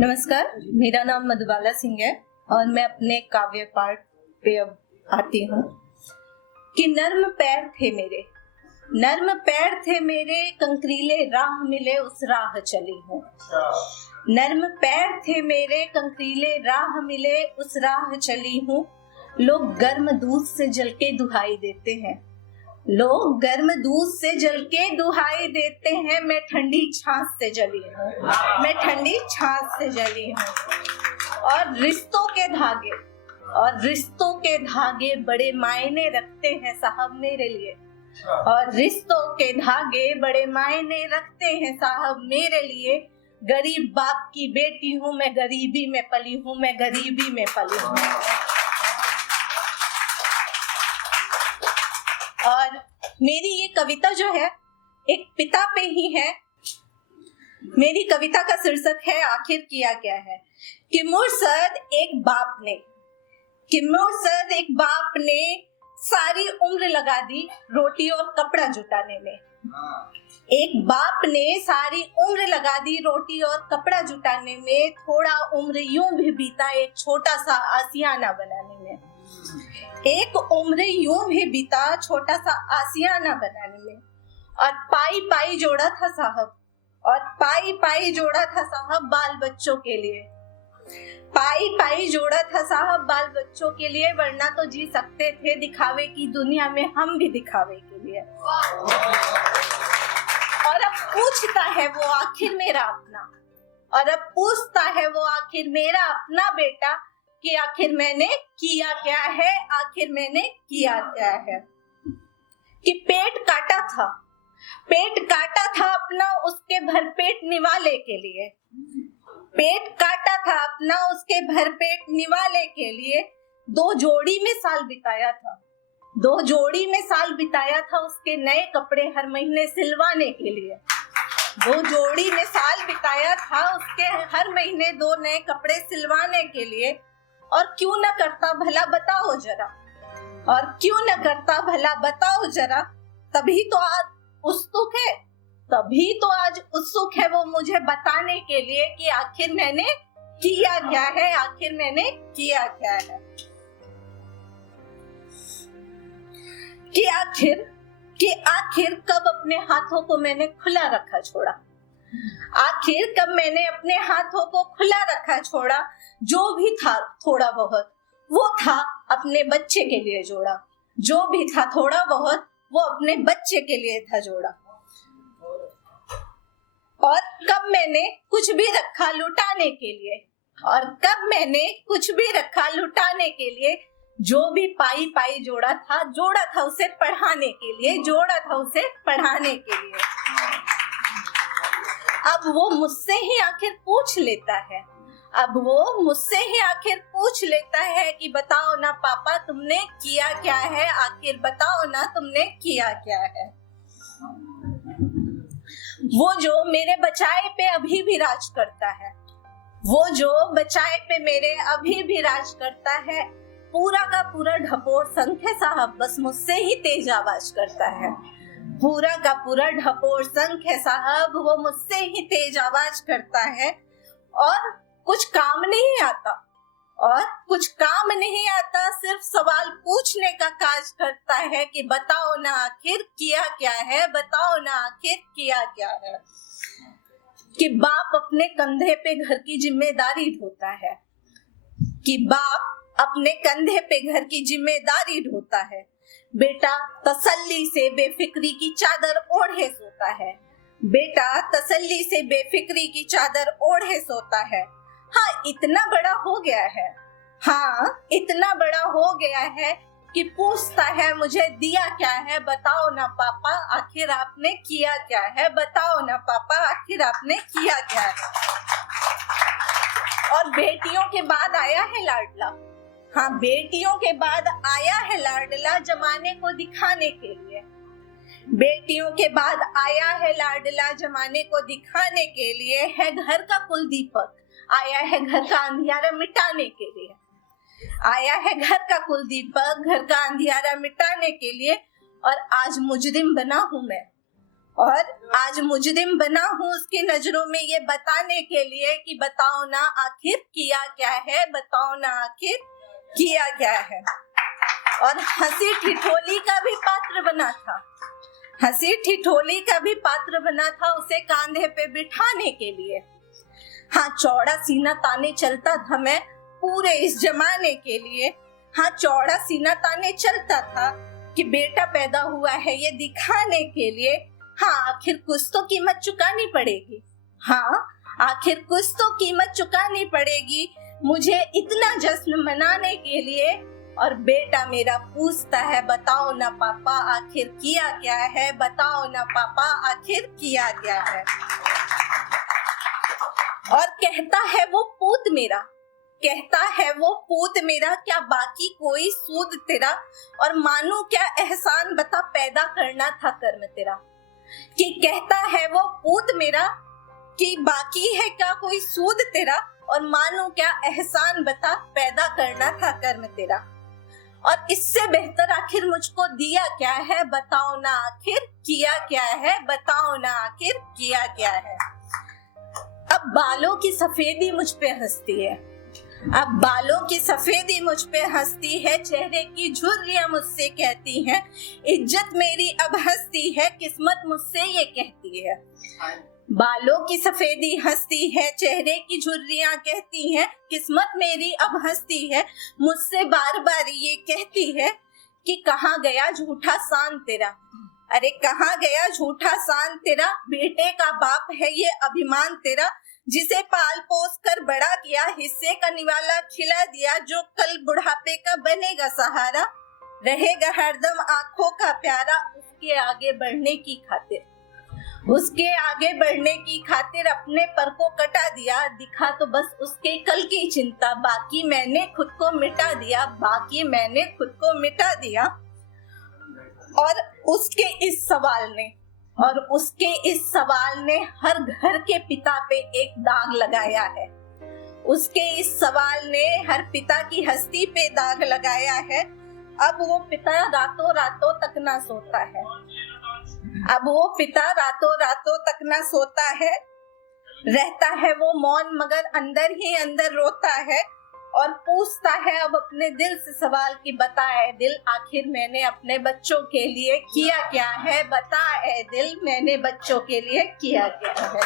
नमस्कार, मेरा नाम मधुबाला सिंह है और मैं अपने काव्य पाठ पे अब आती हूँ कि नर्म पैर थे मेरे, कंकरीले राह मिले उस राह चली हूँ। नर्म पैर थे मेरे, कंकरीले राह मिले उस राह चली हूँ। लोग गर्म दूध से जल के दुहाई देते हैं, मैं ठंडी छाछ से जली हूँ। और रिश्तों के धागे बड़े मायने रखते हैं साहब मेरे लिए। गरीब बाप की बेटी हूँ मैं, गरीबी में पली हूँ। और मेरी ये कविता जो है एक पिता पे ही है। मेरी कविता का शीर्षक है आखिर किया क्या है। कि मुर्शद एक बाप ने सारी उम्र लगा दी रोटी और कपड़ा जुटाने में। थोड़ा उम्र यूं भी बीता एक छोटा सा आशियाना बनाने में। और पाई जोड़ा था साहब बाल बच्चों के लिए। वरना तो जी सकते थे दिखावे की दुनिया में, हम भी दिखावे के लिए। और अब पूछता है वो आखिर मेरा अपना बेटा कि आखिर मैंने किया क्या है। कि पेट काटा था अपना उसके भरपेट निवाले के लिए। दो जोड़ी में साल बिताया था उसके नए कपड़े हर महीने सिलवाने के लिए। दो नए कपड़े सिलवाने के लिए। और क्यों न करता भला बताओ जरा। तभी तो आज उत्सुक है वो मुझे बताने के लिए कि आखिर मैंने किया क्या है। कि आखिर कब अपने हाथों को मैंने खुला रखा छोड़ा। जो भी था थोड़ा बहुत वो था अपने बच्चे के लिए जोड़ा। और कब मैंने कुछ भी रखा लुटाने के लिए। जो भी पाई जोड़ा था उसे पढ़ाने के लिए। अब वो मुझसे ही आखिर पूछ लेता है कि बताओ ना पापा तुमने किया क्या है। वो जो मेरे बचाए पे अभी भी राज करता है। पूरा का पूरा ढपोर संख है साहब बस मुझसे ही तेज आवाज करता है। वो मुझसे ही तेज आवाज करता है। और कुछ काम नहीं आता सिर्फ सवाल पूछने का काज करता है कि बताओ ना आखिर किया क्या है। कि बाप अपने कंधे पे घर की जिम्मेदारी ढोता है। बेटा तसल्ली से बेफिक्री की चादर ओढ़े सोता है। हाँ इतना बड़ा हो गया है कि पूछता है मुझे दिया क्या है। बताओ ना पापा आखिर आपने किया क्या है। और बेटियों के बाद आया है लाडला जमाने को दिखाने के लिए। है घर का कुल दीपक आया है घर का अंधियारा मिटाने के लिए। और आज मुजरिम बना हूँ मैं और आज मुजरिम बना हूँ उसकी नजरों में ये बताने के लिए कि बताओ ना आखिर किया क्या है, बताओ ना आखिर किया क्या है। और हंसी ठिठोली का भी पात्र बना था, हंसी ठिठोली का भी पात्र बना था उसे कांधे पे बिठाने के लिए। हाँ, चौड़ा सीना ताने चलता था मैं पूरे इस जमाने के लिए। हाँ, चौड़ा सीना ताने चलता था कि बेटा पैदा हुआ है ये दिखाने के लिए। हाँ, आखिर कुछ तो कीमत चुकानी पड़ेगी, हाँ आखिर कुछ तो कीमत चुकानी पड़ेगी मुझे इतना जश्न मनाने के लिए। और बेटा मेरा पूछता है बताओ ना पापा आखिर किया क्या है, बताओ ना पापा आखिर किया क्या है। और कहता है वो पूत मेरा, कहता है वो पूत मेरा, क्या बाकी कोई सूद तेरा, और मानू क्या एहसान बता पैदा करना था कर्म तेरा। कि कहता है वो पूत मेरा कि बाकी है क्या कोई सूद तेरा, और मानू क्या एहसान बता पैदा करना था कर्म तेरा। और इससे बेहतर आखिर मुझको दिया क्या है, बताओ ना आखिर किया क्या है, बताओ ना आखिर किया क्या है। अब बालों की सफेदी मुझ पे हंसती है, अब बालों की सफेदी मुझ पे हंसती है, चेहरे की झुर्रियां मुझसे कहती हैं इज्जत मेरी अब हंसती है, किस्मत मुझसे ये कहती है। बालों की सफेदी हंसती है, चेहरे की झुर्रियां कहती हैं किस्मत मेरी अब हंसती है, मुझसे बार बार ये कहती है कि कहाँ गया झूठा सान तेरा। अरे कहाँ गया झूठा सान तेरा, बेटे का बाप है ये अभिमान तेरा, जिसे पाल पोस कर बड़ा किया, हिस्से का निवाला खिला दिया, जो कल बुढ़ापे का बनेगा सहारा, रहेगा हरदम आंखों का प्यारा, उसके आगे बढ़ने की खातिर, उसके आगे बढ़ने की खातिर अपने पर को कटा दिया, दिखा तो बस उसके कल की चिंता, बाकी मैंने खुद को मिटा दिया, बाकी मैंने खुद को मिटा दिया। और उसके इस सवाल ने हर घर के पिता पे एक दाग लगाया है, उसके इस सवाल ने हर पिता की हस्ती पे दाग लगाया है। अब वो पिता रातों रातों तक ना सोता है, अब वो पिता रातों रातों तक ना सोता है, रहता है वो मौन मगर अंदर ही अंदर रोता है, और पूछता है अब अपने दिल से सवाल कि बता ऐ दिल आखिर मैंने अपने बच्चों के लिए किया क्या है, बता ऐ दिल मैंने बच्चों के लिए किया क्या है।